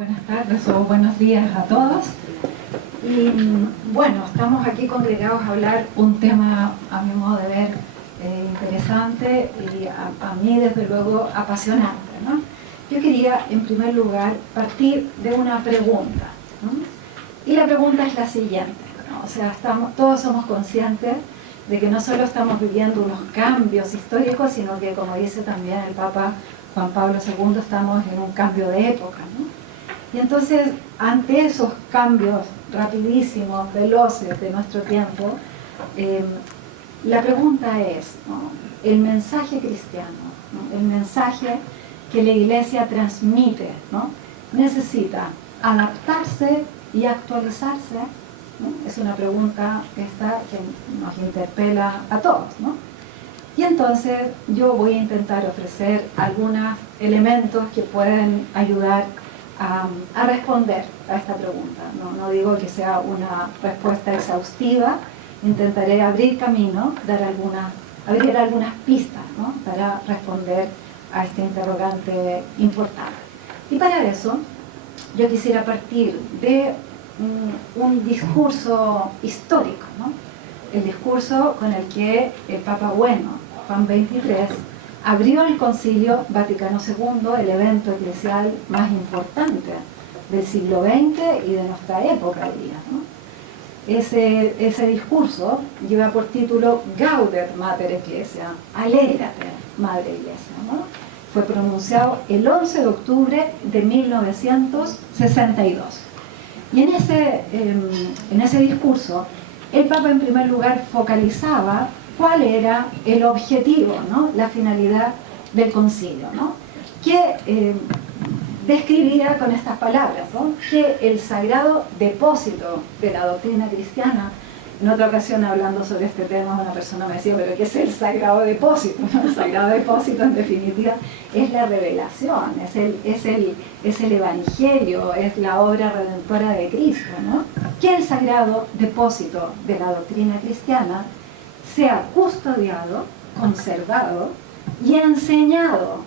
Buenas tardes o buenos días a todos. Y bueno, estamos aquí congregados a hablar un tema, a mi modo de ver, interesante y a mí desde luego apasionante, ¿no? Yo quería en primer lugar partir de una pregunta, ¿no? Y la pregunta es la siguiente, ¿no? O sea, todos somos conscientes de que no solo estamos viviendo unos cambios históricos, sino que, como dice también el Papa Juan Pablo II, estamos en un cambio de época, ¿no? Y entonces, ante esos cambios rapidísimos, veloces de nuestro tiempo, la pregunta es, ¿no?, el mensaje cristiano, ¿no?, el mensaje que la Iglesia transmite, ¿no?, necesita adaptarse y actualizarse, ¿no? Es una pregunta que nos interpela a todos, ¿no? Y entonces yo voy a intentar ofrecer algunos elementos que pueden ayudar a responder a esta pregunta. No digo que sea una respuesta exhaustiva, intentaré abrir camino, abrir algunas pistas, ¿no?, para responder a este interrogante importante. Y para eso yo quisiera partir de un discurso histórico, ¿no?, el discurso con el que el Papa Bueno, Juan XXIII, abrió el Concilio Vaticano II, el evento eclesial más importante del siglo XX y de nuestra época, diría, ¿no? Ese discurso lleva por título Gaudet Mater Ecclesia, Alégrate, Madre Iglesia, ¿no? Fue pronunciado el 11 de octubre de 1962. Y en ese discurso, el Papa en primer lugar focalizaba cuál era el objetivo, ¿no?, la finalidad del concilio, ¿no?, que describía con estas palabras, ¿no?, que el sagrado depósito de la doctrina cristiana. En otra ocasión, hablando sobre este tema, una persona me decía, pero ¿qué es el sagrado depósito? El sagrado depósito, en definitiva, es la revelación, es el evangelio, es la obra redentora de Cristo, ¿no? Que el sagrado depósito de la doctrina cristiana sea custodiado, conservado y enseñado,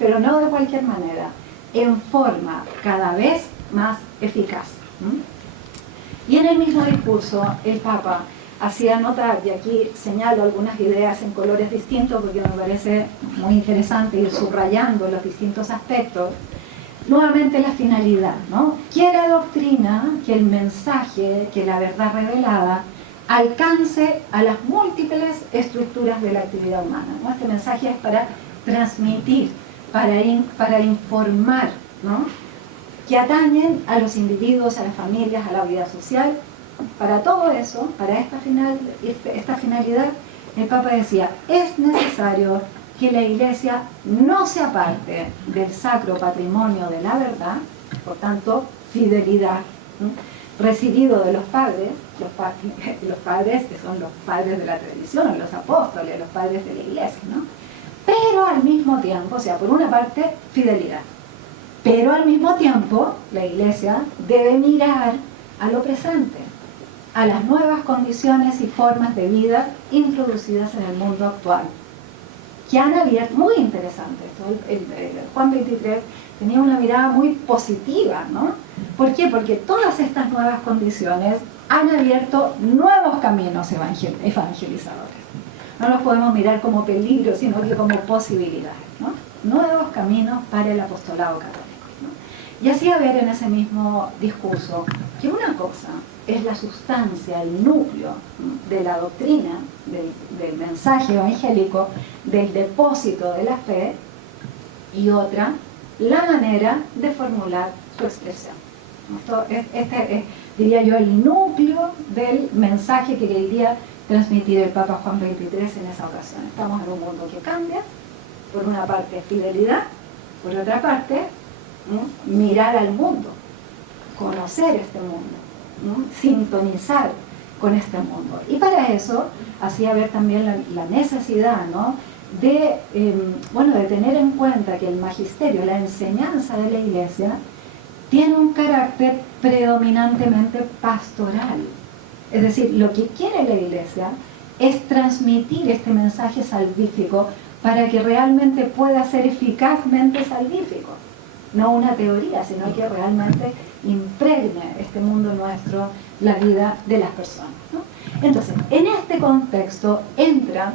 pero no de cualquier manera, en forma cada vez más eficaz. Y en el mismo discurso el Papa hacía notar, y aquí señalo algunas ideas en colores distintos porque me parece muy interesante ir subrayando los distintos aspectos, nuevamente la finalidad, ¿no?, que la doctrina, que el mensaje, que la verdad revelada alcance a las múltiples estructuras de la actividad humana, ¿no? Este mensaje es para transmitir, para informar, ¿no?, que atañen a los individuos, a las familias, a la vida social. Para todo eso, para esta finalidad, el Papa decía, es necesario que la Iglesia no se aparte del sacro patrimonio de la verdad, por tanto, fidelidad, ¿no?, recibido de los padres que son los padres de la tradición, los apóstoles, los padres de la Iglesia, ¿no? Pero al mismo tiempo, o sea, por una parte, fidelidad, pero al mismo tiempo la Iglesia debe mirar a lo presente, a las nuevas condiciones y formas de vida introducidas en el mundo actual, que han abierto, muy interesante esto, Juan XXIII tenía una mirada muy positiva, ¿no? ¿Por qué? Porque todas estas nuevas condiciones han abierto nuevos caminos evangelizadores. No los podemos mirar como peligros, sino que como posibilidades, ¿no? Nuevos caminos para el apostolado católico, ¿no? Y hacía ver en ese mismo discurso que una cosa es la sustancia, el núcleo, ¿no?, de la doctrina, del mensaje evangélico, del depósito de la fe, y otra, la manera de formular su expresión. Este es, diría yo, el núcleo del mensaje que quería transmitir el Papa Juan XXIII en esa ocasión. Estamos en un mundo que cambia, por una parte fidelidad, por otra parte, ¿no?, mirar al mundo, conocer este mundo, ¿no?, sintonizar con este mundo. Y para eso hacía ver también la necesidad, ¿no?, de tener en cuenta que el magisterio, la enseñanza de la Iglesia, tiene un carácter predominantemente pastoral. Es decir, lo que quiere la Iglesia es transmitir este mensaje salvífico para que realmente pueda ser eficazmente salvífico. no una teoría, sino que realmente impregne este mundo nuestro la vida de las personas, ¿no? Entonces, en este contexto entra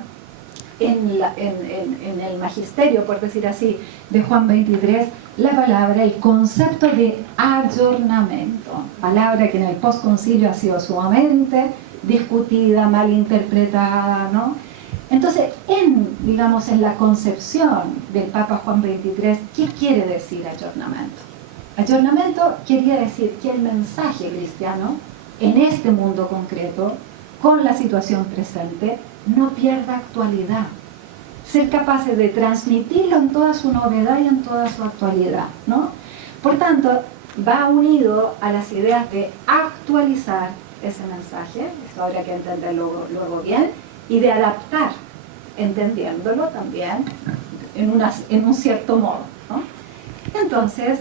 en el magisterio, por decir así, de Juan 23, la palabra, el concepto de ayornamiento, palabra que en el postconcilio ha sido sumamente discutida, malinterpretada, ¿no? Entonces, digamos, en la concepción del Papa Juan 23, ¿qué quiere decir ayornamiento? Ayornamiento quería decir que el mensaje cristiano, en este mundo concreto, con la situación presente, no pierda actualidad. Ser capaces de transmitirlo en toda su novedad y en toda su actualidad, ¿no? Por tanto, va unido a las ideas de actualizar ese mensaje, esto habría que entenderlo luego bien, y de adaptar, entendiéndolo también en un cierto modo, ¿no? Entonces,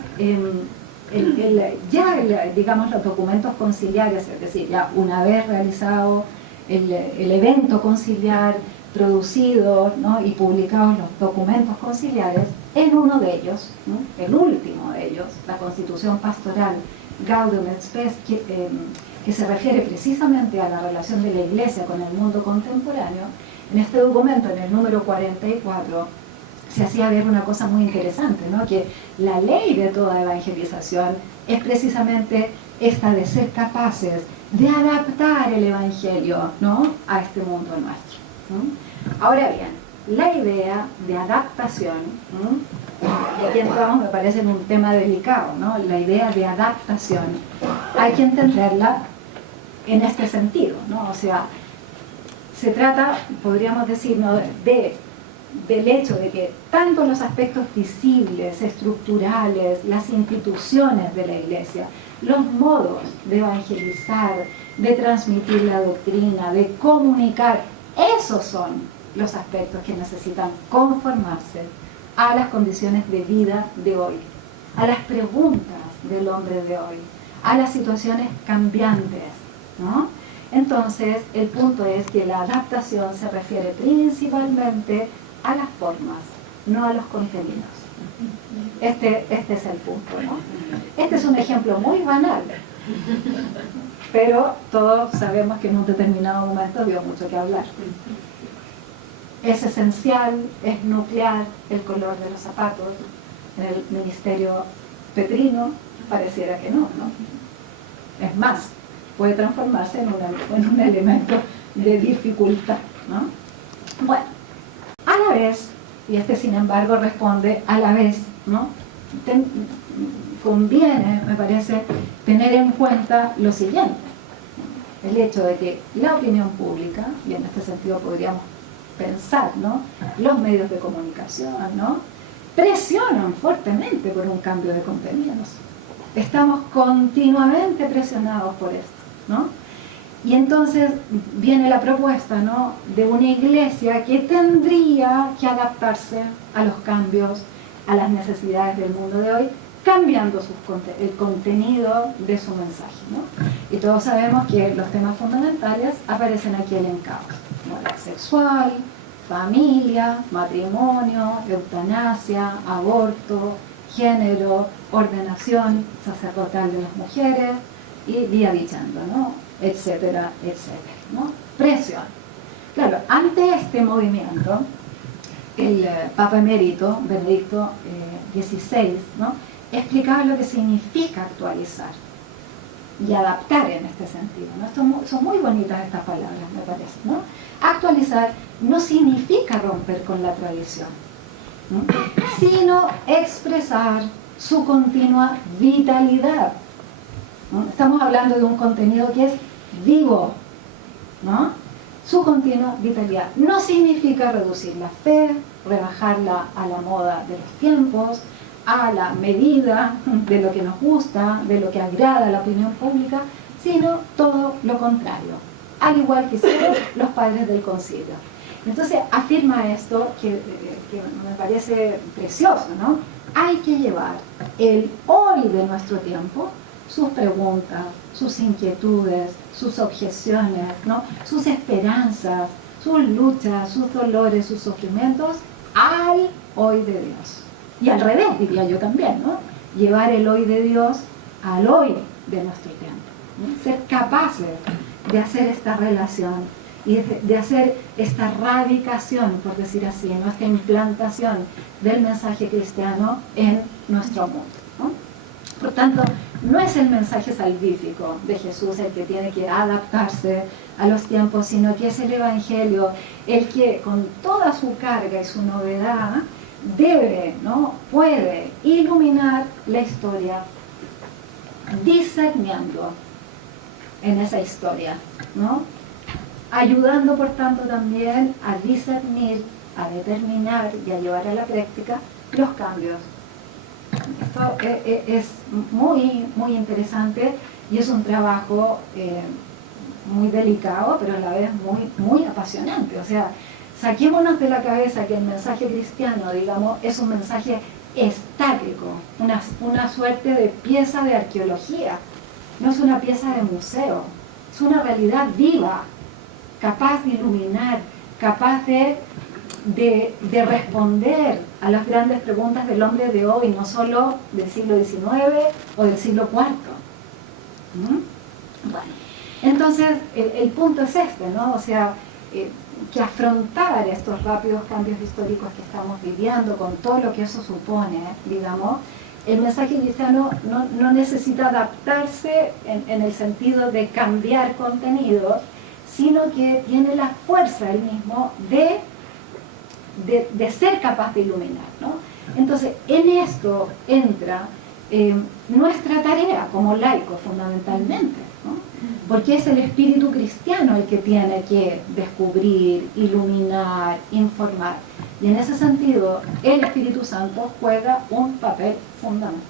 digamos, los documentos conciliares, es decir, ya una vez realizado el evento conciliar, producidos, ¿no?, y publicados los documentos conciliares, en uno de ellos, ¿no?, el último de ellos, la Constitución Pastoral Gaudium et Spes, que se refiere precisamente a la relación de la Iglesia con el mundo contemporáneo, en este documento, en el número 44, se hacía ver una cosa muy interesante, ¿no?, que la ley de toda evangelización es precisamente esta de ser capaces de adaptar el Evangelio, ¿no?, a este mundo nuestro, ¿no? Ahora bien, la idea de adaptación, ¿no?, y aquí entramos, me parece, en un tema delicado, ¿no?, la idea de adaptación hay que entenderla en este sentido, ¿no? O sea, se trata, podríamos decir, ¿no?, del hecho de que tanto los aspectos visibles, estructurales, las instituciones de la Iglesia, los modos de evangelizar, de transmitir la doctrina, de comunicar, esos son los aspectos que necesitan conformarse a las condiciones de vida de hoy, a las preguntas del hombre de hoy, a las situaciones cambiantes, ¿no? Entonces, el punto es que la adaptación se refiere principalmente a las formas, no a los contenidos. Este es el punto, ¿no? Este es un ejemplo muy banal, pero todos sabemos que en un determinado momento dio mucho que hablar. Es esencial, es nuclear el color de los zapatos. En el ministerio petrino pareciera que no, ¿no? Es más, puede transformarse en un elemento de dificultad, ¿no? Bueno, a la vez, y este sin embargo responde a la vez, ¿no?, conviene, me parece, tener en cuenta lo siguiente: el hecho de que la opinión pública, y en este sentido podríamos pensar, ¿no?, los medios de comunicación, ¿no?, presionan fuertemente por un cambio de contenidos. Estamos continuamente presionados por esto, ¿no? Y entonces viene la propuesta, ¿no?, de una iglesia que tendría que adaptarse a los cambios, a las necesidades del mundo de hoy, cambiando el contenido de su mensaje, ¿no? Y todos sabemos que los temas fundamentales aparecen aquí elencados: moral sexual, familia, matrimonio, eutanasia, aborto, género, ordenación sacerdotal de las mujeres, y vía diciendo, ¿no?, etcétera, etcétera, ¿no? Presión. Claro, ante este movimiento, el Papa Emérito, Benedicto XVI, ¿no?, explicaba lo que significa actualizar y adaptar en este sentido, ¿no? Son muy bonitas estas palabras, me parece, ¿no? Actualizar no significa romper con la tradición, ¿no?, sino expresar su continua vitalidad, ¿no? Estamos hablando de un contenido que es vivo, ¿no? Su continua vitalidad no significa reducir la fe, rebajarla a la moda de los tiempos, a la medida de lo que nos gusta, de lo que agrada a la opinión pública, sino todo lo contrario, al igual que hicieron los padres del concilio. Entonces afirma esto que me parece precioso, ¿no? Hay que llevar el hoy de nuestro tiempo, sus preguntas, sus inquietudes, sus objeciones, ¿no?, sus esperanzas, sus luchas, sus dolores, sus sufrimientos, al hoy de Dios. Y al revés, diría yo también, ¿no? llevar el hoy de Dios al hoy de nuestro tiempo, ¿no? Ser capaces de hacer esta relación y de hacer esta radicación, por decir así, nuestra implantación del mensaje cristiano en nuestro mundo, ¿no? Por tanto, no es el mensaje salvífico de Jesús el que tiene que adaptarse a los tiempos, sino que es el Evangelio el que con toda su carga y su novedad debe, ¿no?, puede iluminar la historia, discerniendo en esa historia, ¿no?, ayudando por tanto también a discernir, a determinar y a llevar a la práctica los cambios. Esto es muy, muy interesante y es un trabajo muy delicado, pero a la vez muy, muy apasionante. O sea, saquémonos de la cabeza que el mensaje cristiano, digamos, es un mensaje estático, una suerte de pieza de arqueología. No es una pieza de museo, es una realidad viva, capaz de iluminar, capaz de responder a las grandes preguntas del hombre de hoy, no solo del siglo XIX o del siglo IV. Bueno, entonces el punto es este, ¿no? O sea, que afrontar estos rápidos cambios históricos que estamos viviendo, con todo lo que eso supone, digamos, el mensaje cristiano no necesita adaptarse en el sentido de cambiar contenidos, sino que tiene la fuerza él mismo de ser capaz de iluminar, ¿no? Entonces, en esto entra nuestra tarea como laicos fundamentalmente, ¿no? Porque es el espíritu cristiano el que tiene que descubrir, iluminar, informar. Y en ese sentido, el Espíritu Santo juega un papel fundamental,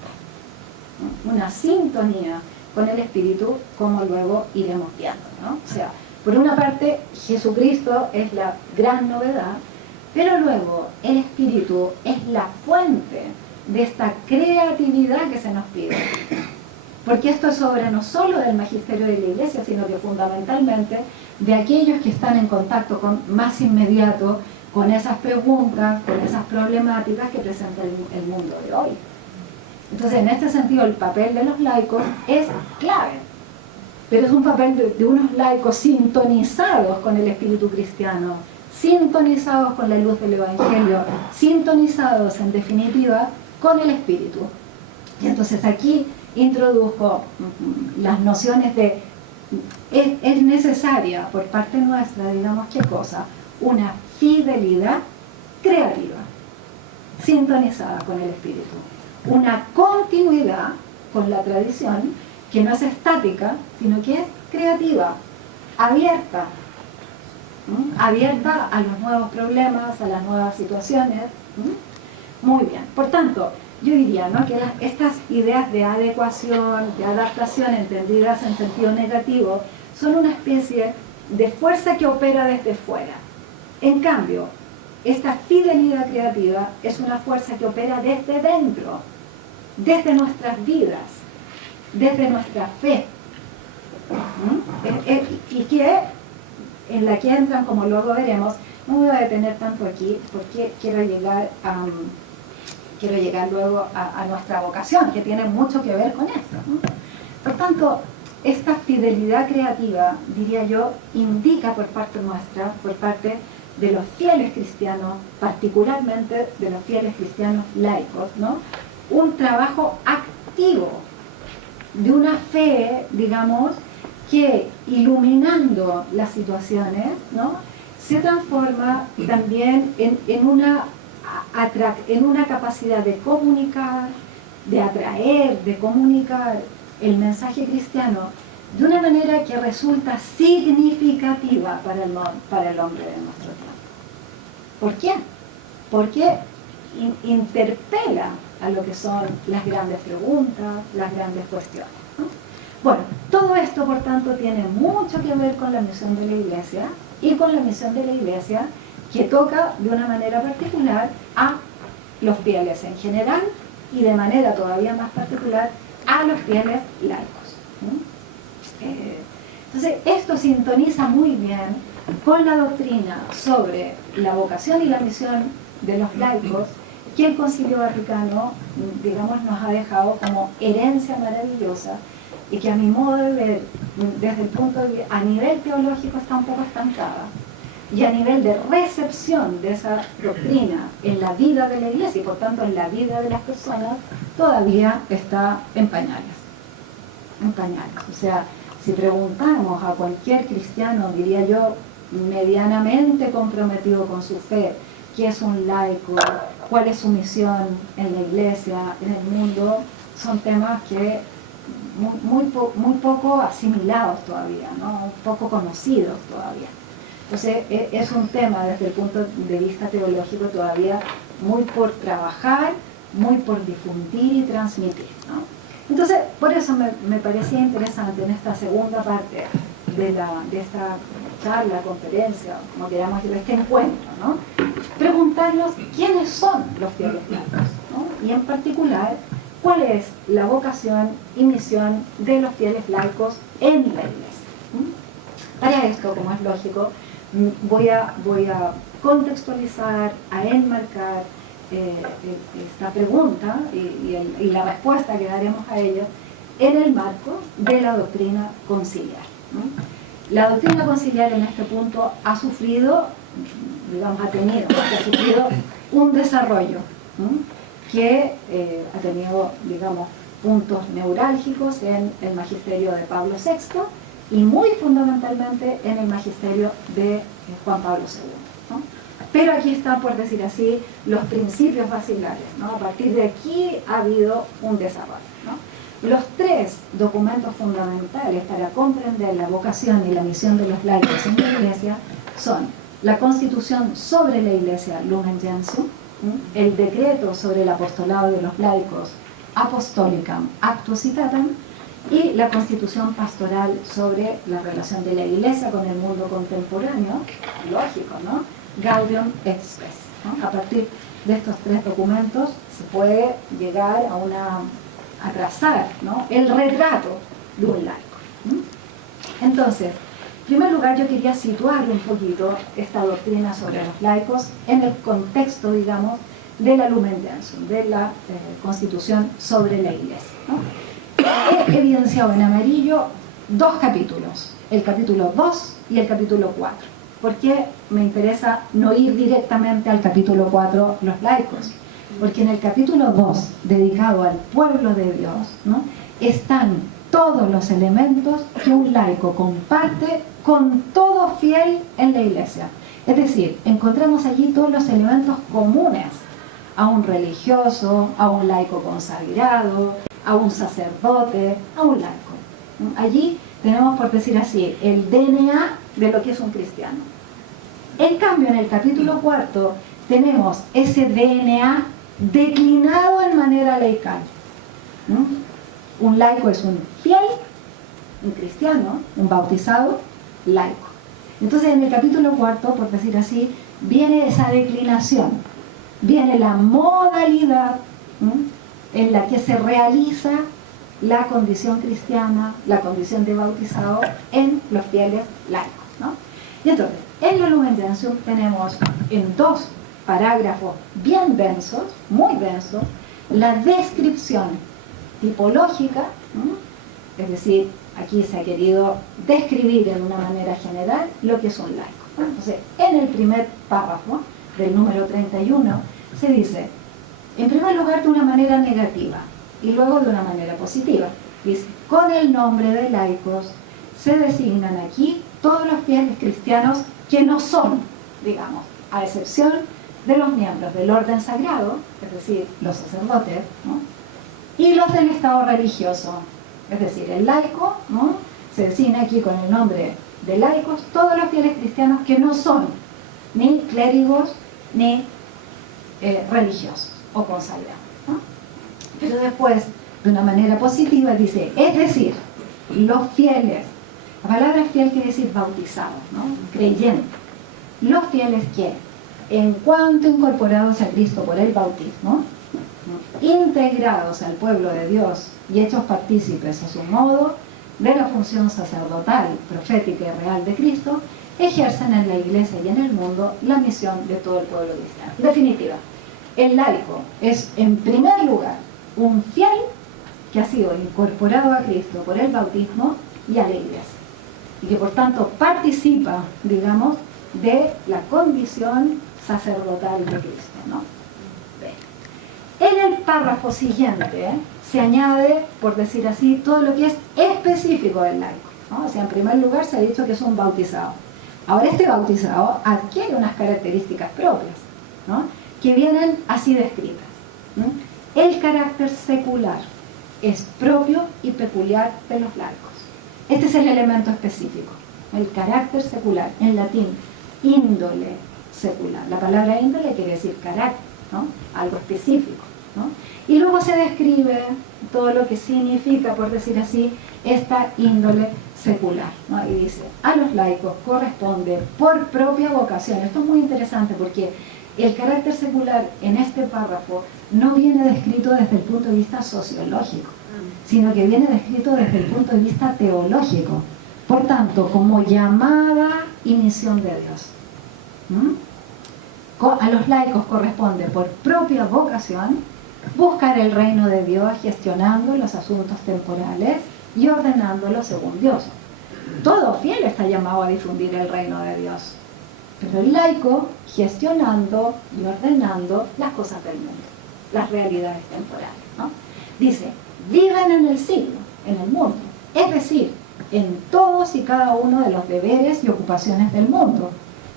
¿no? Una sintonía con el Espíritu, como luego iremos viendo, ¿no? O sea, por una parte, Jesucristo es la gran novedad, pero luego el Espíritu es la fuente de esta creatividad que se nos pide. Porque esto es obra no solo del magisterio de la Iglesia, sino que fundamentalmente de aquellos que están en contacto más inmediato con esas preguntas, con esas problemáticas que presenta el mundo de hoy. Entonces, en este sentido, el papel de los laicos es clave. Pero es un papel de unos laicos sintonizados con el espíritu cristiano, sintonizados con la luz del Evangelio, sintonizados en definitiva con el Espíritu. Y entonces aquí introduzco las nociones de es necesaria por parte nuestra, digamos, ¿qué cosa? Una fidelidad creativa, sintonizada con el Espíritu, una continuidad con la tradición que no es estática, sino que es creativa, abierta, abierta a los nuevos problemas, a las nuevas situaciones. Muy bien, por tanto, yo diría, ¿no?, que estas ideas de adecuación, de adaptación entendidas en sentido negativo, son una especie de fuerza que opera desde fuera. En cambio, esta fidelidad creativa es una fuerza que opera desde dentro, desde nuestras vidas, desde nuestra fe, y que en la que entran, como luego veremos. No me voy a detener tanto aquí porque quiero llegar luego a nuestra vocación, que tiene mucho que ver con esto, ¿no? Por tanto, esta fidelidad creativa, diría yo, indica por parte nuestra, por parte de los fieles cristianos, particularmente de los fieles cristianos laicos, ¿no?, un trabajo activo de una fe, digamos, que iluminando las situaciones, ¿no?, se transforma también en una capacidad de comunicar, de atraer, de comunicar el mensaje cristiano de una manera que resulta significativa para el hombre de nuestro tiempo. ¿Por qué? Porque interpela a lo que son las grandes preguntas, las grandes cuestiones, ¿no? Bueno, todo esto, por tanto, tiene mucho que ver con la misión de la Iglesia, y con la misión de la Iglesia que toca de una manera particular a los fieles en general y de manera todavía más particular a los fieles laicos. Entonces, esto sintoniza muy bien con la doctrina sobre la vocación y la misión de los laicos, que el Concilio Vaticano, digamos, nos ha dejado como herencia maravillosa y que a mi modo de ver, desde el punto de vista, a nivel teológico está un poco estancada y a nivel de recepción de esa doctrina en la vida de la Iglesia y por tanto en la vida de las personas, todavía está en pañales. En pañales. O sea, si preguntamos a cualquier cristiano, diría yo, medianamente comprometido con su fe, qué es un laico, cuál es su misión en la Iglesia, en el mundo, son temas que muy poco asimilados todavía, ¿no? Un poco conocidos todavía. Entonces es un tema desde el punto de vista teológico todavía muy por trabajar, muy por difundir y transmitir, ¿no? Entonces, por eso me parecía interesante en esta segunda parte de esta charla, conferencia, como queramos decirlo, este encuentro, ¿no? Preguntarnos quiénes son los fieles laicos, ¿no? Y en particular, cuál es la vocación y misión de los fieles laicos en la Iglesia. Para esto, como es lógico, voy a contextualizar, a enmarcar esta pregunta y la respuesta que daremos a ella en el marco de la doctrina conciliar, ¿no? La doctrina conciliar en este punto ha sufrido, digamos, ha sufrido un desarrollo, ¿no? Que ha tenido, digamos, puntos neurálgicos en el magisterio de Pablo VI y muy fundamentalmente en el magisterio de Juan Pablo II, ¿no? Pero aquí están, por decir así, los principios basilares, ¿no? A partir de aquí ha habido un desarrollo, ¿no? Los tres documentos fundamentales para comprender la vocación y la misión de los laicos en la Iglesia son la Constitución sobre la Iglesia, Lumen Gentium, el decreto sobre el apostolado de los laicos, Apostolicam Actu Citatam, y la Constitución pastoral sobre la relación de la Iglesia con el mundo contemporáneo, lógico, ¿no? Gaudium et Spes, ¿no? A partir de estos tres documentos se puede llegar a trazar, ¿no? El retrato de un laico. Entonces, en primer lugar, yo quería situar un poquito esta doctrina sobre los laicos en el contexto, digamos, de la Lumen Gentium, de la Constitución sobre la Iglesia, ¿no? He evidenciado en amarillo dos capítulos, el capítulo 2 y el capítulo 4. ¿Por qué me interesa no ir directamente al capítulo 4, los laicos? Porque en el capítulo 2, dedicado al pueblo de Dios, ¿no? Están todos los elementos que un laico comparte con todo fiel en la Iglesia. Es decir, encontramos allí todos los elementos comunes a un religioso, a un laico consagrado, a un sacerdote, a un laico. Allí tenemos, por decir así, el DNA de lo que es un cristiano. En cambio, en el capítulo 4 tenemos ese DNA declinado en manera laical. Un laico es un fiel, un cristiano, un bautizado, laico. Entonces, en el capítulo 4, por decir así, viene esa declinación, viene la modalidad en la que se realiza la condición cristiana, la condición de bautizado en los fieles laicos, ¿no? Y entonces, en la Lumen Gentium tenemos en dos parágrafos bien densos, muy densos, la descripción tipológica, es decir, aquí se ha querido describir de una manera general lo que es un laico, ¿no? Entonces, en el primer párrafo del número 31 se dice, en primer lugar de una manera negativa y luego de una manera positiva. Dice, con el nombre de laicos se designan aquí todos los fieles cristianos que no son, digamos, a excepción de los miembros del orden sagrado, es decir, los sacerdotes, ¿no? Y los del estado religioso, es decir, el laico, ¿no? Se designa aquí con el nombre de laicos todos los fieles cristianos que no son ni clérigos ni religiosos o consagrados, ¿no? Pero después, de una manera positiva, dice, es decir, los fieles, la palabra fiel quiere decir bautizado, ¿no? Creyente. Los fieles que, en cuanto incorporados a Cristo por el bautismo, integrados al pueblo de Dios y hechos partícipes a su modo de la función sacerdotal, profética y real de Cristo, ejercen en la Iglesia y en el mundo la misión de todo el pueblo cristiano. En definitiva, El laico es, en primer lugar, un fiel que ha sido incorporado a Cristo por el bautismo y a la Iglesia, y que por tanto participa, digamos, de la condición sacerdotal de Cristo, ¿no? En el párrafo siguiente se añade, por decir así, todo lo que es específico del laico, ¿no? O sea, en primer lugar se ha dicho que es un bautizado. Ahora este bautizado adquiere unas características propias, ¿no? Que vienen así descritas, ¿no? El carácter secular es propio y peculiar de los laicos. Este es el elemento específico, el carácter secular, en latín, índole secular. La palabra índole quiere decir carácter, ¿no? Algo específico, ¿no? Y luego se describe todo lo que significa, por decir así, esta índole secular, ¿no? Y dice, a los laicos corresponde por propia vocación. Esto es muy interesante porque el carácter secular en este párrafo no viene descrito desde el punto de vista sociológico, sino que viene descrito desde el punto de vista teológico. Por tanto, como llamada y misión de Dios. A los laicos corresponde por propia vocación buscar el reino de Dios gestionando los asuntos temporales y ordenándolos según Dios. Todo fiel está llamado a difundir el reino de Dios, pero el laico gestionando y ordenando las cosas del mundo, las realidades temporales, ¿no? Dice, viven en el siglo, en el mundo, es decir, en todos y cada uno de los deberes y ocupaciones del mundo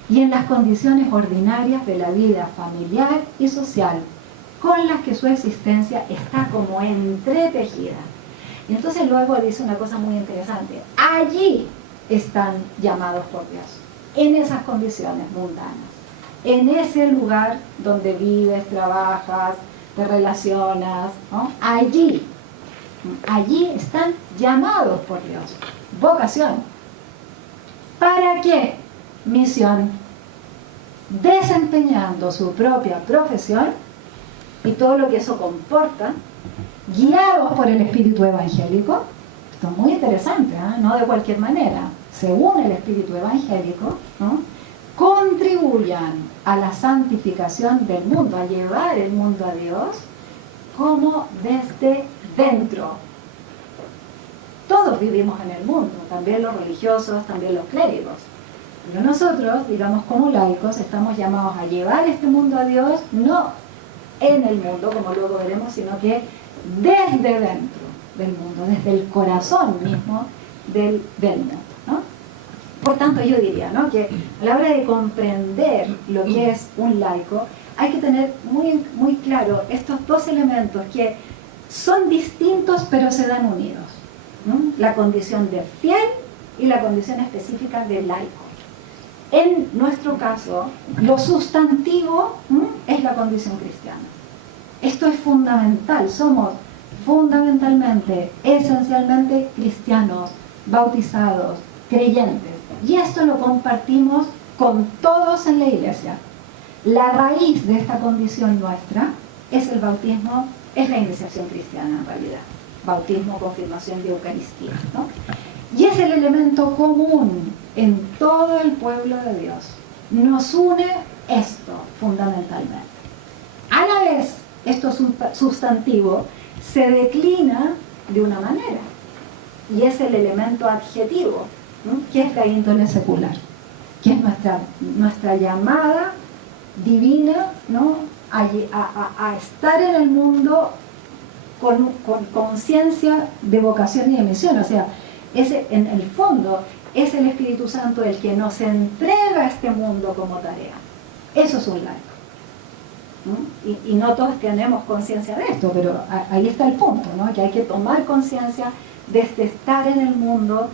y en las condiciones ordinarias de la vida familiar y social con las que su existencia está como entretejida. Y entonces luego dice una cosa muy interesante, allí están llamados por Dios, en esas condiciones mundanas, en ese lugar donde vives, trabajas, te relacionas, ¿no? Allí están llamados por Dios. Vocación. ¿Para qué? Misión. Desempeñando su propia profesión y todo lo que eso comporta, guiados por el espíritu evangélico. Esto es muy interesante, ¿eh? No de cualquier manera, según el espíritu evangélico, ¿no? Contribuyan a la santificación del mundo, a llevar el mundo a Dios como desde dentro. Todos vivimos en el mundo, también los religiosos, también los clérigos. Pero nosotros, digamos como laicos, estamos llamados a llevar este mundo a Dios, no en el mundo, como luego veremos, sino que desde dentro del mundo, desde el corazón mismo del mundo, ¿no? Por tanto, yo diría, ¿no?, que a la hora de comprender lo que es un laico, hay que tener muy, muy claro estos dos elementos que son distintos pero se dan unidos, ¿no? La condición de fiel y la condición específica de laico. En nuestro caso, lo sustantivo es la condición cristiana. Esto es fundamental, somos fundamentalmente, esencialmente cristianos, bautizados, creyentes. Y esto lo compartimos con todos en la iglesia. La raíz de esta condición nuestra es el bautismo, es la iniciación cristiana en realidad. Bautismo, confirmación y Eucaristía, ¿no? Y es el elemento común en todo el pueblo de Dios. Nos une esto fundamentalmente. A la vez, esto sustantivo se declina de una manera y es el elemento adjetivo, ¿no?, que es la índole secular, que es nuestra llamada divina, ¿no?, a estar en el mundo con conciencia de vocación y de misión. O sea, en el fondo es el Espíritu Santo el que nos entrega a este mundo como tarea. Eso es un laico, ¿no? Y no todos tenemos conciencia de esto, pero ahí está el punto, ¿no?, que hay que tomar conciencia de este estar en el mundo,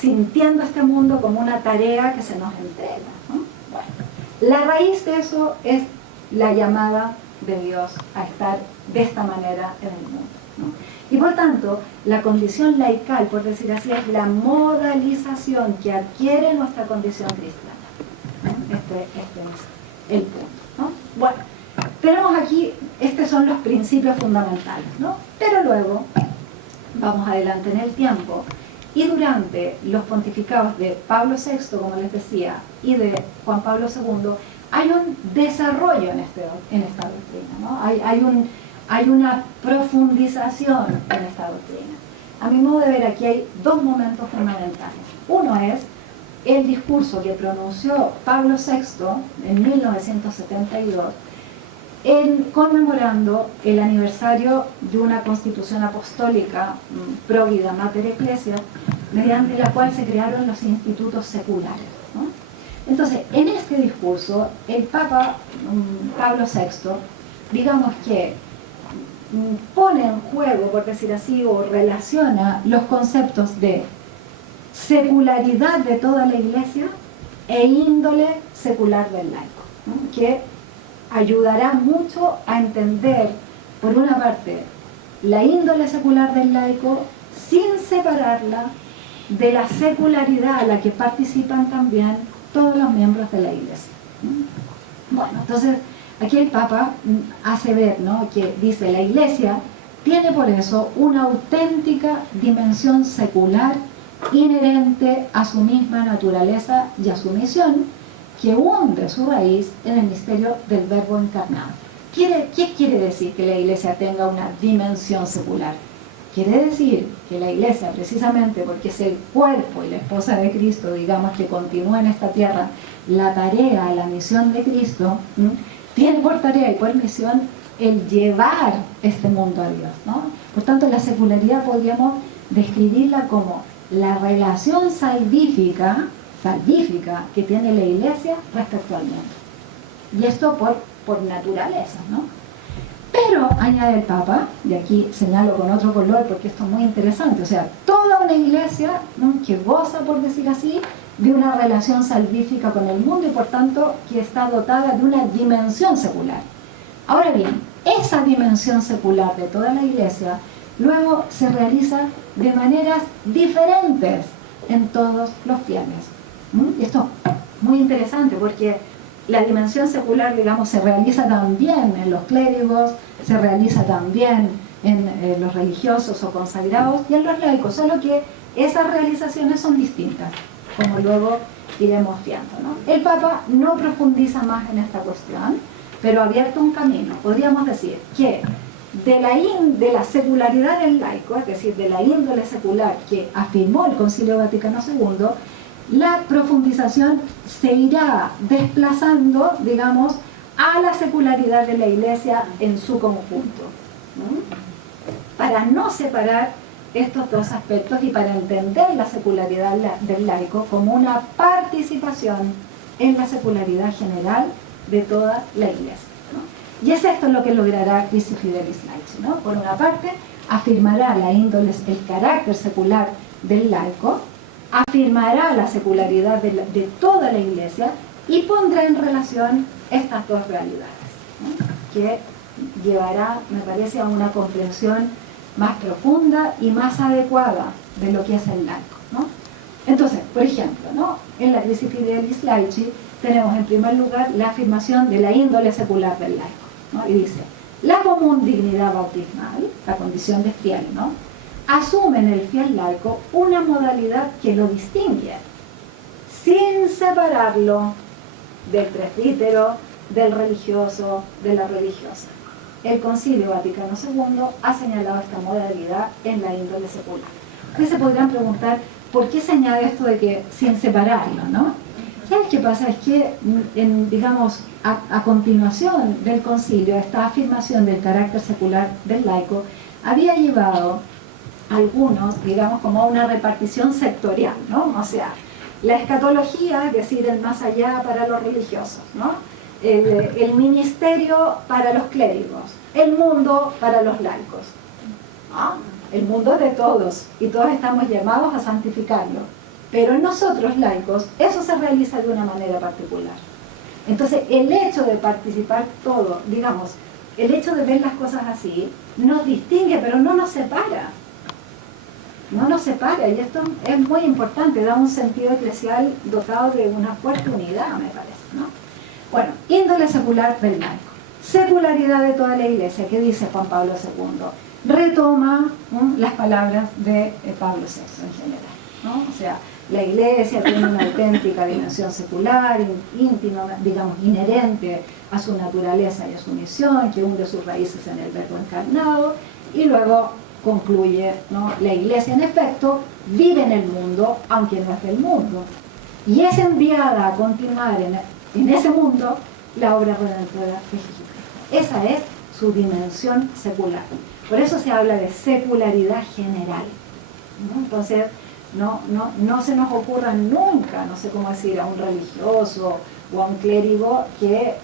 sintiendo este mundo como una tarea que se nos entrega, ¿no? Bueno, la raíz de eso es la llamada de Dios a estar de esta manera en el mundo, ¿no? Y por tanto, la condición laical, por decir así, es la modalización que adquiere nuestra condición cristiana, ¿no? Este es el punto, ¿no? Bueno, tenemos aquí, estos son los principios fundamentales, ¿no? Pero luego, vamos adelante en el tiempo, y durante los pontificados de Pablo VI, como les decía, y de Juan Pablo II, hay un desarrollo en esta doctrina, ¿no? Hay una profundización en esta doctrina. A mi modo de ver, aquí hay dos momentos fundamentales. Uno es el discurso que pronunció Pablo VI en 1972, conmemorando el aniversario de una constitución apostólica, Provida Mater Ecclesia, mediante la cual se crearon los institutos seculares, ¿no? Entonces, en este discurso, el Papa Pablo VI, digamos que pone en juego, por decir así, o relaciona los conceptos de secularidad de toda la Iglesia e índole secular del laico, ¿no? Que ayudará mucho a entender, por una parte, la índole secular del laico sin separarla de la secularidad a la que participan también todos los miembros de la Iglesia. Bueno, entonces aquí el Papa hace ver, ¿no?, que dice: la Iglesia tiene por eso una auténtica dimensión secular inherente a su misma naturaleza y a su misión, que hunde su raíz en el misterio del Verbo encarnado. ¿Qué quiere decir que la Iglesia tenga una dimensión secular? Quiere decir que la Iglesia, precisamente porque es el cuerpo y la esposa de Cristo, digamos, que continúa en esta tierra la tarea, la misión de Cristo, tiene por tarea y por misión el llevar este mundo a Dios, ¿no? Por tanto, la secularidad podríamos describirla como la relación salvífica que tiene la Iglesia respecto al mundo. Y esto por naturaleza, ¿no? Pero, añade el Papa, y aquí señalo con otro color porque esto es muy interesante, o sea, toda una Iglesia, ¿no?, que goza, por decir así, de una relación salvífica con el mundo y por tanto que está dotada de una dimensión secular. Ahora bien, esa dimensión secular de toda la Iglesia luego se realiza de maneras diferentes en todos los fieles. Y esto es muy interesante porque la dimensión secular, digamos, se realiza también en los clérigos, se realiza también en los religiosos o consagrados y en los laicos, solo que esas realizaciones son distintas, como luego iremos viendo, ¿no? El Papa no profundiza más en esta cuestión, pero ha abierto un camino. Podríamos decir que de la secularidad del laico, es decir, de la índole secular que afirmó el Concilio Vaticano II, la profundización se irá desplazando, digamos, a la secularidad de la Iglesia en su conjunto, ¿no?, para no separar estos dos aspectos y para entender la secularidad del laico como una participación en la secularidad general de toda la Iglesia, ¿no? Y es esto lo que logrará Christi Fidelis Laici, ¿no? Por una parte, afirmará la índole, el carácter secular del laico, afirmará la secularidad de toda la Iglesia y pondrá en relación estas dos realidades, ¿no?, que llevará, me parece, a una comprensión más profunda y más adecuada de lo que es el laico, ¿no? Entonces, por ejemplo, ¿no?, en la Christi Fidelis Laici tenemos en primer lugar la afirmación de la índole secular del laico, ¿no? Y dice: la común dignidad bautismal, la condición de fiel, ¿no?, asume en el fiel laico una modalidad que lo distingue, sin separarlo del presbítero, del religioso, de la religiosa. El Concilio Vaticano II ha señalado esta modalidad en la índole secular. Ustedes se podrán preguntar, ¿por qué se añade esto de que sin separarlo, no? ¿Sabes qué pasa? Es que, digamos, a continuación del concilio, esta afirmación del carácter secular del laico había llevado a algunos, digamos, como a una repartición sectorial, ¿no? O sea, la escatología, es decir, el más allá para los religiosos, ¿no?, el ministerio para los clérigos, el mundo para los laicos, ¿no? El mundo es de todos y todos estamos llamados a santificarlo, pero en nosotros laicos eso se realiza de una manera particular. Entonces el hecho de participar todo, digamos, el hecho de ver las cosas así nos distingue, pero no nos separa. No nos separa, y esto es muy importante, da un sentido eclesial dotado de una fuerte unidad, me parece, ¿no? Bueno, índole secular del laico. Secularidad de toda la Iglesia, ¿qué dice Juan Pablo II? Retoma las palabras de Pablo VI en general, ¿no? O sea, La iglesia tiene una auténtica dimensión secular, íntima, digamos, inherente a su naturaleza y a su misión, que hunde sus raíces en el Verbo encarnado, y luego concluye, ¿no? La iglesia, en efecto, vive en el mundo, aunque no es del mundo, y es enviada a continuar en ese mundo la obra redentora de Jesucristo. Esa es su dimensión secular. Por eso se habla de secularidad general, ¿no? Entonces, no se nos ocurra nunca, no sé cómo decir, a un religioso o a un clérigo que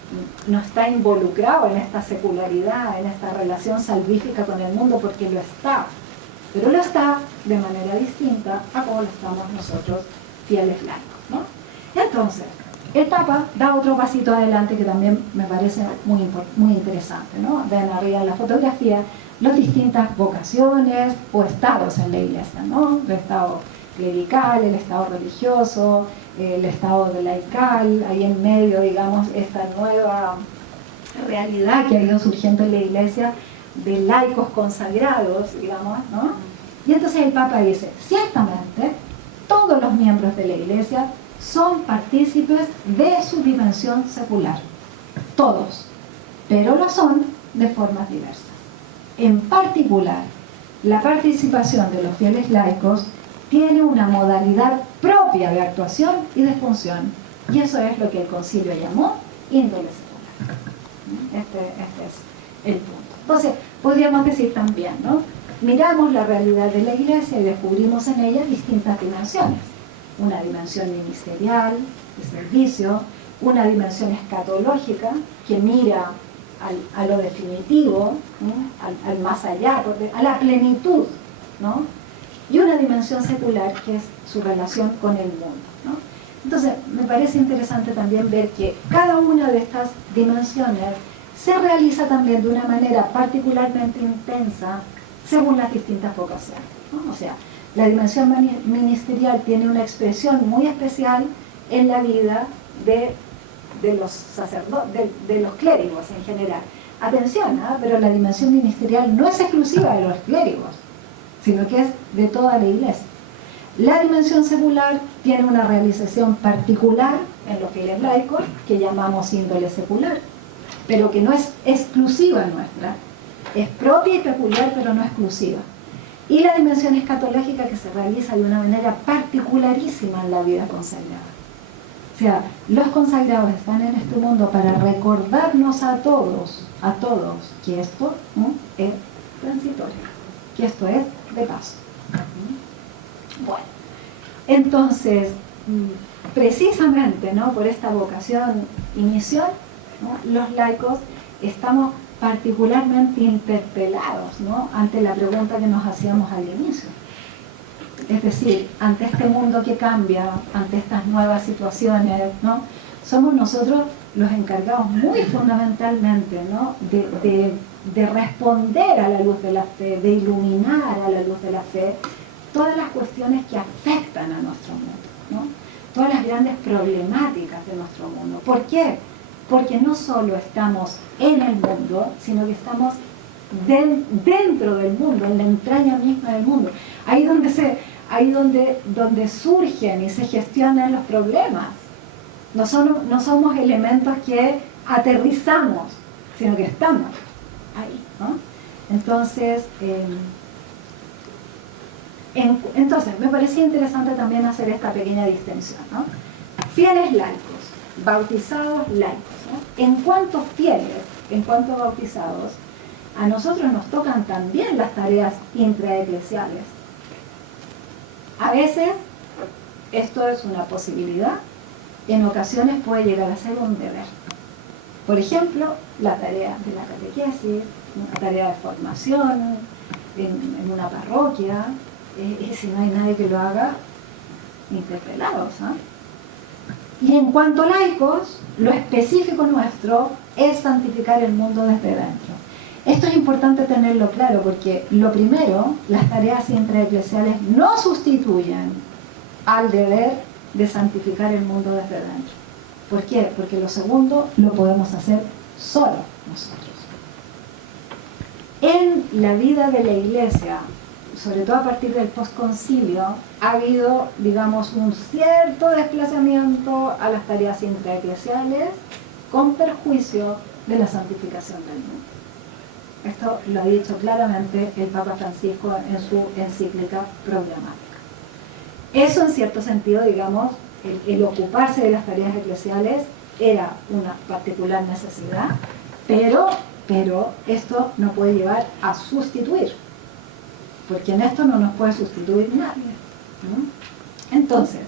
no está involucrado en esta secularidad, en esta relación salvífica con el mundo, porque lo está, pero lo está de manera distinta a como lo estamos nosotros, fieles laicos, ¿no? Entonces, el Papa da otro pasito adelante que también me parece muy interesante, ¿no? Ven arriba en la fotografía las distintas vocaciones o estados en la iglesia, ¿no? El estado clerical, el estado religioso, el estado de laical, ahí en medio, digamos, esta nueva realidad que ha ido surgiendo en la iglesia de laicos consagrados, digamos, ¿no? Y entonces el Papa dice, ciertamente, todos los miembros de la iglesia son partícipes de su dimensión secular, todos, pero lo son de formas diversas. En particular, la participación de los fieles laicos tiene una modalidad propia de actuación y de función, y eso es lo que el concilio llamó índole secular. Este es el punto. Entonces, podríamos decir también, ¿no? Miramos la realidad de la iglesia y descubrimos en ella distintas dimensiones. Una dimensión ministerial, de servicio, una dimensión escatológica que mira a lo definitivo, ¿no? al más allá, a la plenitud, ¿no? Y una dimensión secular que es su relación con el mundo, ¿no? Entonces, me parece interesante también ver que cada una de estas dimensiones se realiza también de una manera particularmente intensa según las distintas vocaciones, ¿no? O sea, la dimensión ministerial tiene una expresión muy especial en la vida de los sacerdotes, de los clérigos en general. Atención, ¿eh? Pero la dimensión ministerial no es exclusiva de los clérigos, sino que es de toda la iglesia. La dimensión secular tiene una realización particular en los fieles laicos, que llamamos índole secular, pero que no es exclusiva nuestra, es propia y peculiar, pero no exclusiva. Y la dimensión escatológica, que se realiza de una manera particularísima en la vida consagrada. O sea, los consagrados están en este mundo para recordarnos a todos, que esto, ¿no?, es transitorio, que esto es de paso. Bueno, entonces, precisamente, ¿no?, por esta vocación y misión, ¿no?, los laicos estamos particularmente interpelados, ¿no?, ante la pregunta que nos hacíamos al inicio. Es decir, ante este mundo que cambia, ante estas nuevas situaciones, ¿no?, somos nosotros los encargados muy fundamentalmente, ¿no?, de responder a la luz de la fe, de iluminar a la luz de la fe todas las cuestiones que afectan a nuestro mundo, ¿no?, todas las grandes problemáticas de nuestro mundo. ¿Por qué? Porque no solo estamos en el mundo, sino que estamos dentro del mundo, en la entraña misma del mundo. Ahí donde surgen y se gestionan los problemas. No somos elementos que aterrizamos, sino que estamos ahí, ¿no? Entonces, me parecía interesante también hacer esta pequeña distinción, ¿no? Fieles laicos, bautizados laicos, ¿no? En cuanto fieles, en cuanto bautizados, a nosotros nos tocan también las tareas intraeclesiales. A veces esto es una posibilidad, en ocasiones puede llegar a ser un deber. Por ejemplo, la tarea de la catequesis, una tarea de formación en una parroquia, y si no hay nadie que lo haga, interpelados, ¿no? Y en cuanto a laicos, lo específico nuestro es santificar el mundo desde dentro. Esto es importante tenerlo claro, porque lo primero, las tareas intraeclesiales no sustituyen al deber de santificar el mundo desde dentro. ¿Por qué? Porque lo segundo lo podemos hacer solo nosotros. En la vida de la iglesia, sobre todo a partir del postconcilio, ha habido, digamos, un cierto desplazamiento a las tareas intraeclesiales con perjuicio de la santificación del mundo. Esto lo ha dicho claramente el Papa Francisco en su encíclica programática. Eso, en cierto sentido, digamos, el ocuparse de las tareas eclesiales era una particular necesidad, pero esto no puede llevar a sustituir, porque en esto no nos puede sustituir nadie, ¿no? Entonces,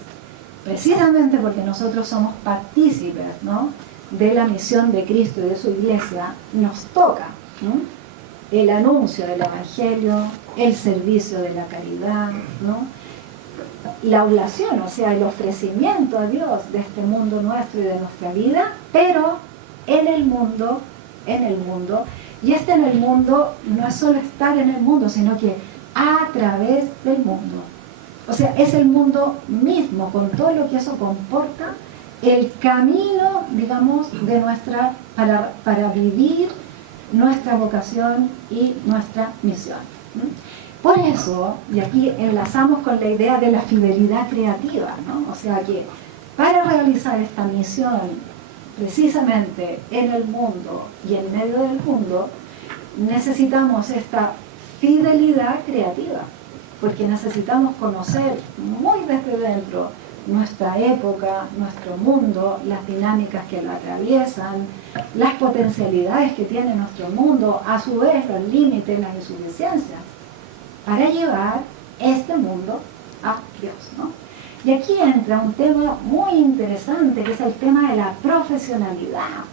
precisamente porque nosotros somos partícipes, ¿no?, de la misión de Cristo y de su Iglesia, nos toca, ¿no?, el anuncio del Evangelio, el servicio de la caridad, ¿no?, la oblación, o sea, el ofrecimiento a Dios de este mundo nuestro y de nuestra vida, pero en el mundo, y en el mundo no es solo estar en el mundo, sino que a través del mundo. O sea, es el mundo mismo, con todo lo que eso comporta, el camino, digamos, de para vivir nuestra vocación y nuestra misión. Por eso, y aquí enlazamos con la idea de la fidelidad creativa, ¿no? O sea que para realizar esta misión, precisamente en el mundo y en medio del mundo, necesitamos esta fidelidad creativa, porque necesitamos conocer muy desde dentro nuestra época, nuestro mundo, las dinámicas que lo atraviesan, las potencialidades que tiene nuestro mundo, a su vez los límites, las insuficiencias, para llevar este mundo a Dios, ¿no? Y aquí entra un tema muy interesante, que es el tema de la profesionalidad.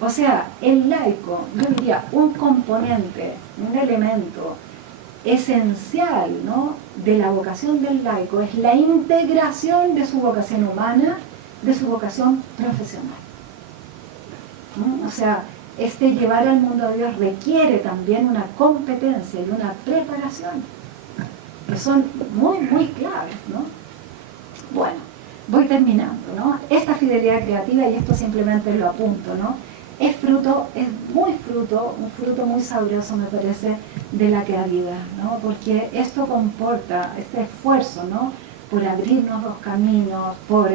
O sea, el laico, yo diría, un componente, un elemento esencial, ¿no?, de la vocación del laico es la integración de su vocación humana, de su vocación profesional. ¿No? O sea, llevar al mundo a Dios requiere también una competencia y una preparación que son muy, muy claves, ¿no? Bueno, voy terminando, ¿no? Esta fidelidad creativa, y esto simplemente lo apunto, ¿no?, es un fruto muy sabroso, me parece, de la creatividad, ¿no? Porque esto comporta este esfuerzo, ¿no?, por abrirnos los caminos, por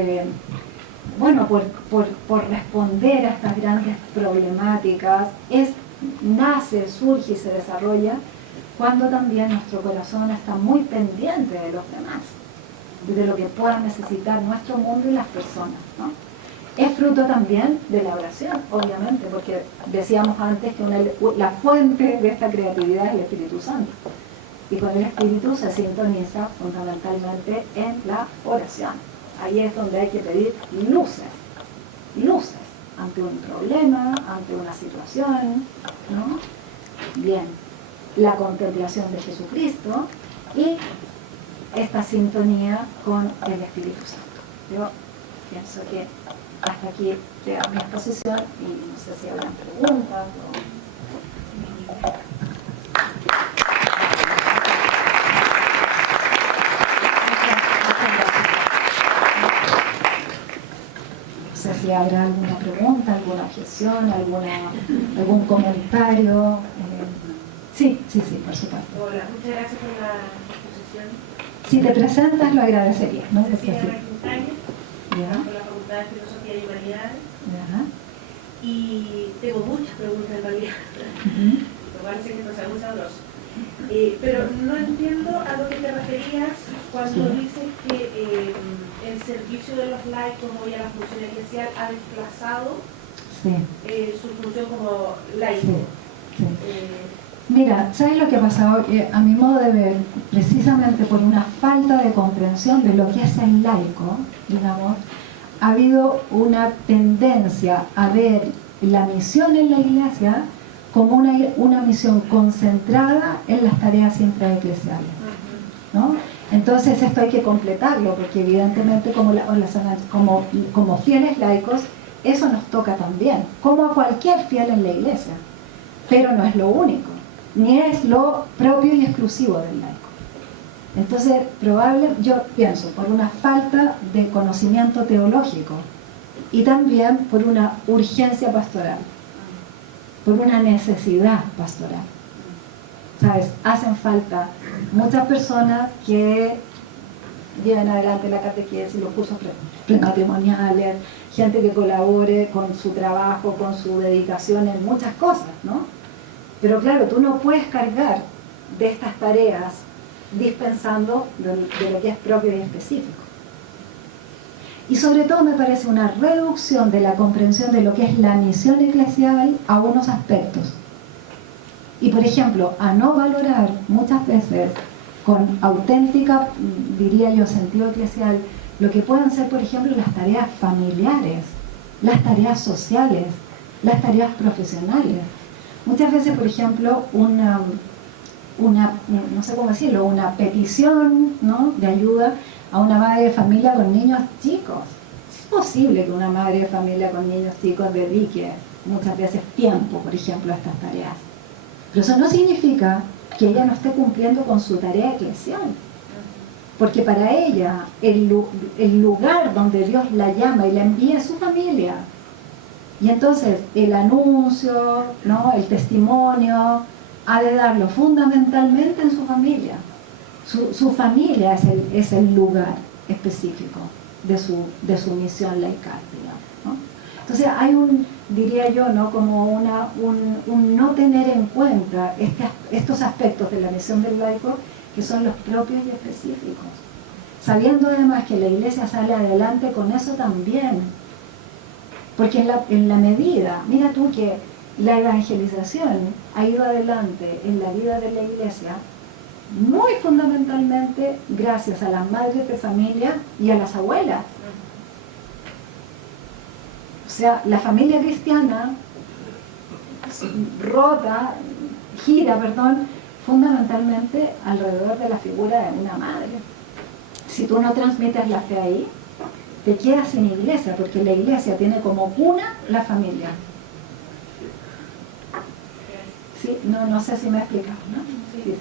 responder a estas grandes problemáticas, nace, surge y se desarrolla cuando también nuestro corazón está muy pendiente de los demás, de lo que pueda necesitar nuestro mundo y las personas, ¿no? Es fruto también de la oración, obviamente, porque decíamos antes que la fuente de esta creatividad es el Espíritu Santo. Y con el Espíritu se sintoniza fundamentalmente en la oración. Ahí es donde hay que pedir luces ante un problema, ante una situación, ¿no? Bien, la contemplación de Jesucristo y esta sintonía con el Espíritu Santo. Yo pienso que hasta aquí llega mi exposición y no sé si habrán preguntas No sé si habrá alguna pregunta, alguna objeción, algún comentario. Sí, por supuesto. Hola, muchas gracias por la exposición. Si te presentas, lo agradecería, ¿no? Cecilia Quintaño, por la Facultad de Filosofía y Humanidades. Y tengo muchas preguntas en realidad. Me parece que esto sea muy sabroso. Pero no entiendo a lo que te referías cuando dices que el servicio de los laicos hoy a la función eclesial ha desplazado su función como laico. Mira, ¿sabes lo que ha pasado? A mi modo de ver, precisamente por una falta de comprensión de lo que es el laico, digamos, ha habido una tendencia a ver la misión en la Iglesia como una misión concentrada en las tareas intraeclesiales, ¿no? Entonces esto hay que completarlo, porque evidentemente como fieles laicos, eso nos toca también, como a cualquier fiel en la Iglesia, pero no es lo único, ni es lo propio y exclusivo del laico. Entonces, yo pienso, por una falta de conocimiento teológico y también por una urgencia pastoral, por una necesidad pastoral. ¿Sabes? Hacen falta muchas personas que lleven adelante la catequesis, los cursos prematrimoniales, gente que colabore con su trabajo, con su dedicación en muchas cosas, ¿no? Pero claro, tú no puedes cargar de estas tareas dispensando de lo que es propio y específico. Y sobre todo me parece una reducción de la comprensión de lo que es la misión eclesial a unos aspectos. Y por ejemplo, a no valorar muchas veces con auténtica, diría yo, sentido eclesial, lo que pueden ser, por ejemplo, las tareas familiares, las tareas sociales, las tareas profesionales. Muchas veces, por ejemplo, no sé cómo decirlo, una petición, ¿no?, de ayuda a una madre de familia con niños chicos. Es posible que una madre de familia con niños chicos dedique muchas veces tiempo, por ejemplo, a estas tareas. Pero eso no significa que ella no esté cumpliendo con su tarea eclesial. Porque para ella, el lugar donde Dios la llama y la envía es su familia. Y entonces el anuncio, ¿no?, el testimonio, ha de darlo fundamentalmente en su familia. Su familia es el lugar específico de su misión laical, digamos, ¿no? Entonces hay diría yo, ¿no?, como un no tener en cuenta estos aspectos de la misión del laico que son los propios y específicos. Sabiendo además que la Iglesia sale adelante con eso también. Porque en la medida, mira tú que la evangelización ha ido adelante en la vida de la Iglesia muy fundamentalmente gracias a las madres de familia y a las abuelas. O sea, la familia cristiana gira, fundamentalmente alrededor de la figura de una madre. Si tú no transmites la fe ahí, te quedas sin iglesia, porque la iglesia tiene como cuna la familia. ¿Sí? No sé si me he explicado, ¿no? Sí.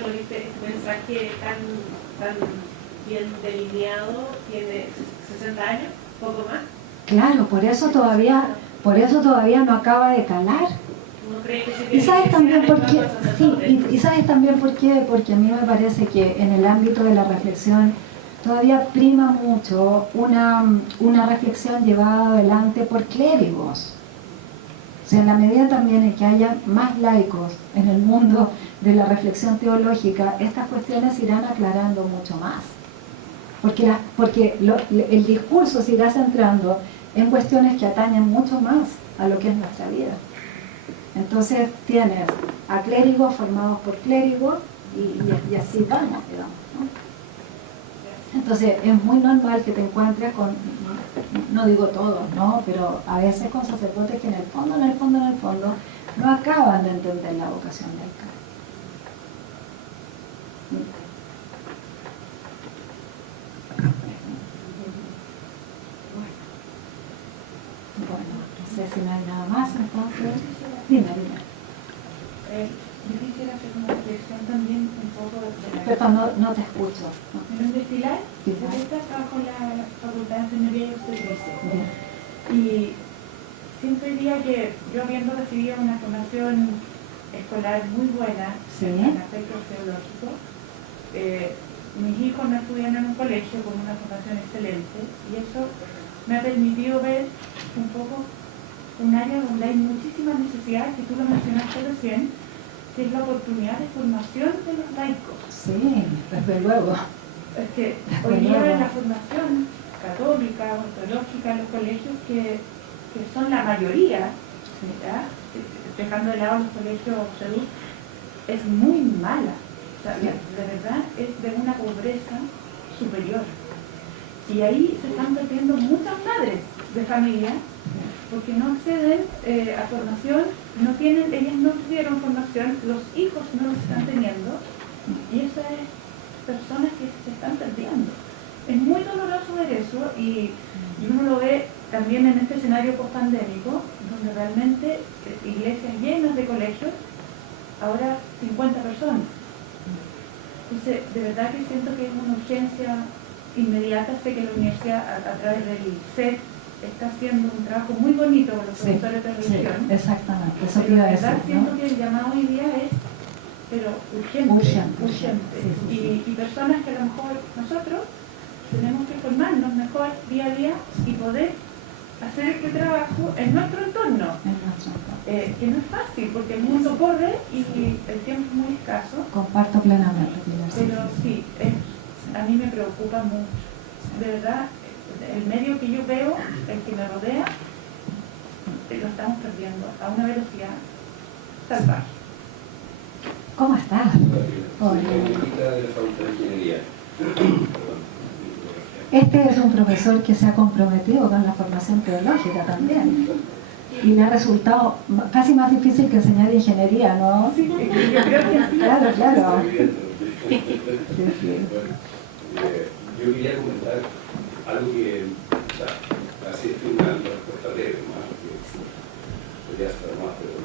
Lo viste, este mensaje tan bien delineado, tiene 60 años, poco más. Claro, por eso todavía no acaba de calar. ¿Y sabes también por qué? Sí, y sabes también por qué, porque a mí me parece que en el ámbito de la reflexión todavía prima mucho una reflexión llevada adelante por clérigos. O sea, en la medida también en que haya más laicos en el mundo de la reflexión teológica, estas cuestiones se irán aclarando mucho más. Porque el discurso se irá centrando en cuestiones que atañen mucho más a lo que es nuestra vida. Entonces tienes a clérigos formados por clérigos y así vamos, digamos, ¿no? Entonces es muy normal que te encuentres con, no digo todos, ¿no?, pero a veces con sacerdotes que en el fondo no acaban de entender la vocación laical. Bueno, no sé si no hay nada más, entonces, dime. Yo quisiera hacer una reflexión también un poco de la... Perdón, no te escucho. En un destilar, ahorita trabajo en la Facultad de Enfermería y Obstetricia. Y siempre diría que yo, habiendo recibido una formación escolar muy buena en aspectos teológicos, mis hijos no estudian en un colegio con una formación excelente, y eso me ha permitido ver un poco un área donde hay muchísimas necesidades, que tú lo mencionaste recién, que es la oportunidad de formación de los laicos. Sí, desde luego. Es que hoy día la formación católica o teológica en los colegios, que son la mayoría, ¿verdad?, dejando de lado los colegios salud, es muy mala. O sea, de verdad es de una pobreza superior. Y ahí se están perdiendo muchas madres de familia porque no acceden a formación, ellas no tuvieron formación, los hijos no los están teniendo, y esas personas que se están perdiendo. Es muy doloroso ver eso, y uno lo ve también en este escenario post-pandémico, donde realmente iglesias llenas de colegios, ahora 50 personas. Entonces, de verdad que siento que es una urgencia inmediata. Sé que la universidad, a través del CEP, está haciendo un trabajo muy bonito con los profesores de religión. Sí, exactamente, eso te iba a decir, de verdad, ¿no? siento que el llamado hoy día es pero urgente. Sí. Y personas que a lo mejor nosotros tenemos que formarnos mejor día a día y poder hacer este trabajo en nuestro entorno. Que no es fácil, porque el mundo corre y el tiempo es muy escaso. Comparto plenamente, Pilar. Pero sí, a mí me preocupa mucho. De verdad, el medio que yo veo, el que me rodea, lo estamos perdiendo a una velocidad salvaje. ¿Cómo estás? Hola. Este es un profesor que se ha comprometido con la formación teológica también. Y le ha resultado casi más difícil que enseñar ingeniería, ¿no? Sí, yo creo que sí. Claro. Yo quería comentar algo que, así es una respuesta breve, más que podría ser más, pero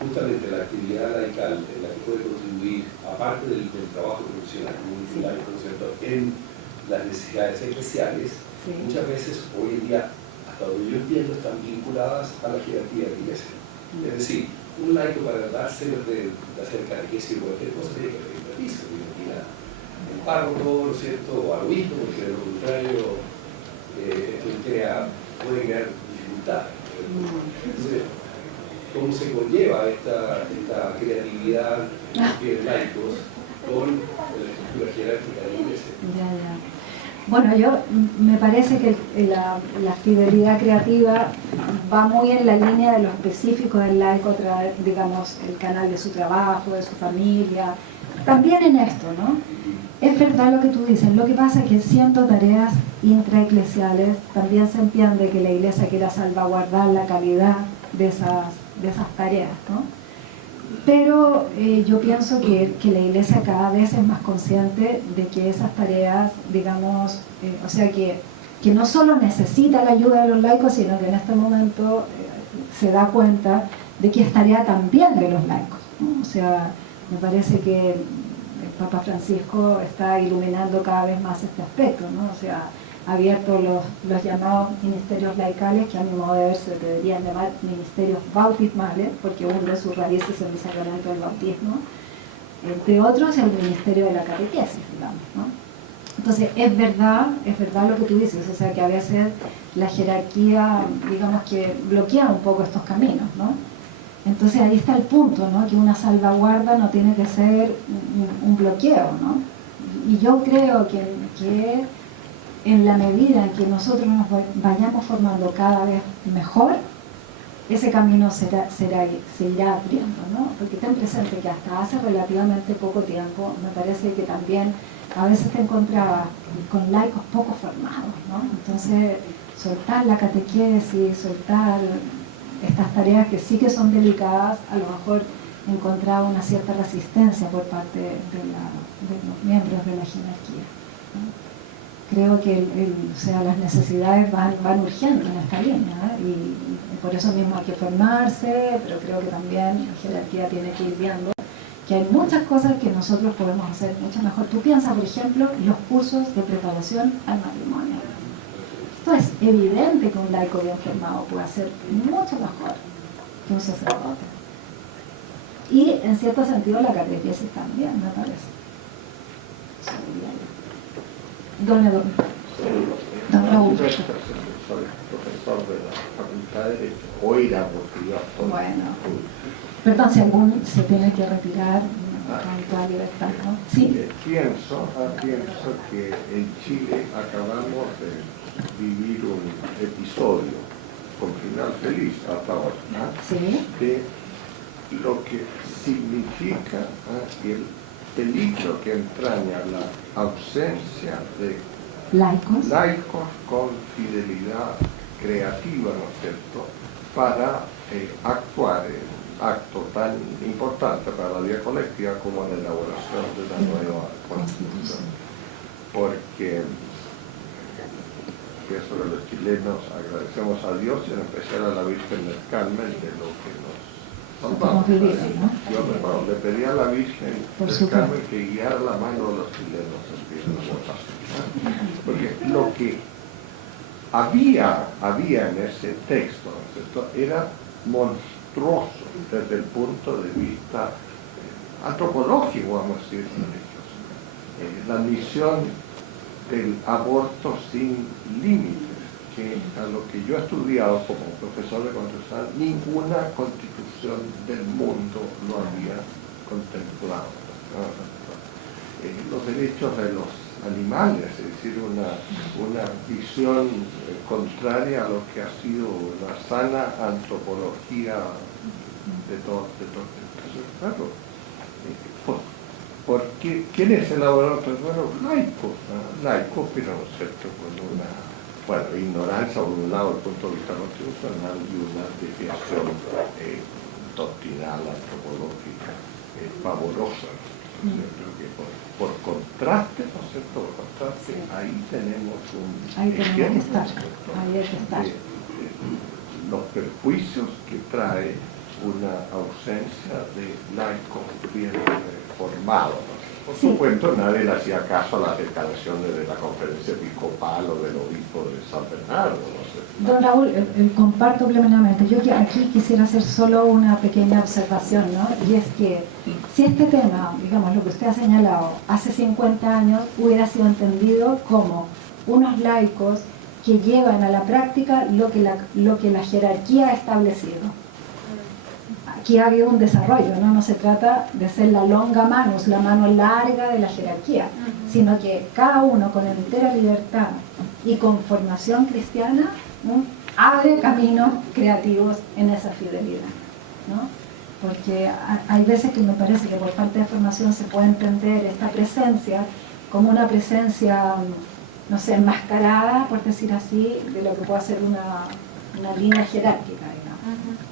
justamente la actividad laical en la que puede contribuir, aparte del trabajo profesional, en las necesidades eclesiales, sí. Muchas veces hoy en día, hasta donde yo entiendo, están vinculadas a la jerarquía de la iglesia. Es decir, un laico para darse de hacer catequesis o cualquier cosa tiene que pedir permiso, tiene que ir al párroco, ¿no es cierto?, o al obispo, porque de lo contrario esto puede crear dificultades. Entonces, ¿cómo se conlleva esta creatividad de laicos con la estructura jerárquica de la iglesia? Ya. Bueno, me parece que la fidelidad creativa va muy en la línea de lo específico del laico, digamos, el canal de su trabajo, de su familia, también en esto, ¿no? Es verdad lo que tú dices, lo que pasa es que siendo tareas intraeclesiales, también se entiende que la iglesia quiera salvaguardar la calidad de esas tareas, ¿no? Pero yo pienso que la iglesia cada vez es más consciente de que esas tareas, digamos, o sea que no solo necesita la ayuda de los laicos, sino que en este momento se da cuenta de que es tarea también de los laicos, ¿no? O sea, me parece que el Papa Francisco está iluminando cada vez más este aspecto, ¿no? O sea, ha abierto los llamados ministerios laicales, que a mi modo de ver se deberían llamar ministerios bautismales, porque uno de sus raíces en el sacramento del bautismo, entre otros el ministerio de la catequesis, digamos, ¿no? Entonces, es verdad lo que tú dices, o sea, que a veces la jerarquía, digamos que bloquea un poco estos caminos, ¿no? Entonces ahí está el punto, ¿no? Que una salvaguarda no tiene que ser un bloqueo, ¿no? Y yo creo que en la medida en que nosotros nos vayamos formando cada vez mejor, ese camino se irá abriendo, ¿no? Porque ten presente que hasta hace relativamente poco tiempo, me parece que también a veces te encontrabas con laicos poco formados, ¿no? Entonces, soltar la catequesis, soltar estas tareas que sí que son delicadas, a lo mejor encontraba una cierta resistencia por parte de los miembros de la jerarquía, ¿no? Creo que las necesidades van urgiendo en esta línea, ¿eh? Y por eso mismo hay que formarse, pero creo que también la jerarquía tiene que ir viendo que hay muchas cosas que nosotros podemos hacer mucho mejor. Tú piensas, por ejemplo, los cursos de preparación al matrimonio. Esto es evidente que un laico bien formado puede hacer mucho mejor que un sacerdote. Y en cierto sentido la catequesis también, me parece. Don Raúl. Profesor de la Facultad de Derecho, oiga, porque yo estoy... Bueno, perdón, si alguno se tiene que retirar con toda libertad, ¿no? Sí. Pienso que en Chile acabamos de vivir un episodio con final feliz hasta ahora, ¿no? Sí. De lo que significa el peligro que entraña la ausencia de laicos con fidelidad creativa, ¿no es cierto?, para actuar en un acto tan importante para la vida colectiva como la elaboración de la nueva Constitución. Porque pienso que los chilenos agradecemos a Dios y en especial a la Virgen del Carmen de lo que nos salvamos. Yo le pedí a la Virgen del Carmen que guiara la mano de los chilenos en la votación. Porque lo que había en ese texto, ¿no? Era monstruoso desde el punto de vista antropológico, vamos a decir, religioso. La misión del aborto sin límites, que a lo que yo he estudiado como profesor de constitucional, ninguna constitución del mundo lo había contemplado. Los derechos de los animales, es decir, una visión contraria a lo que ha sido la sana antropología de todo claro. ¿Quién es el laboratorio? Bueno, laico, pero ¿no es cierto? Con una ignorancia por un lado desde el punto de vista constitucional y una desviación doctrinal, antropológica, pavorosa. Yo creo que por contraste, ¿no es cierto? Por contraste, ahí tenemos un tenemos que estar, ahí hay que estar. Los perjuicios que trae una ausencia de laicos bien formados. Por supuesto, nadie le hacía caso a las declaraciones de la conferencia episcopal o del obispo de San Bernardo. No sé. Don Raúl, comparto plenamente. Yo aquí quisiera hacer solo una pequeña observación, ¿no? Y es que si este tema, digamos, lo que usted ha señalado, hace 50 años hubiera sido entendido como unos laicos que llevan a la práctica lo que la jerarquía ha establecido. Aquí ha habido un desarrollo, ¿no? No se trata de ser la longa manus, la mano larga de la jerarquía, sino que cada uno con entera libertad y con formación cristiana, ¿no?, abre caminos creativos en esa fidelidad, ¿no? Porque hay veces que me parece que por falta de formación se puede entender esta presencia como una presencia, no sé, enmascarada, por decir así, de lo que puede ser una línea jerárquica, digamos.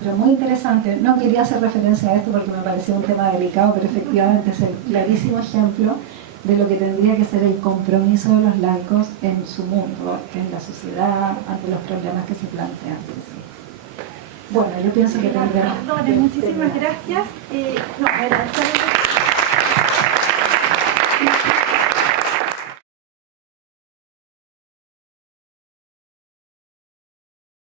Pero muy interesante. No quería hacer referencia a esto porque me parecía un tema delicado, pero efectivamente es el clarísimo ejemplo de lo que tendría que ser el compromiso de los laicos en su mundo, en la sociedad, ante los problemas que se plantean. Sí. Bueno, yo pienso que tendremos... Muchísimas gracias.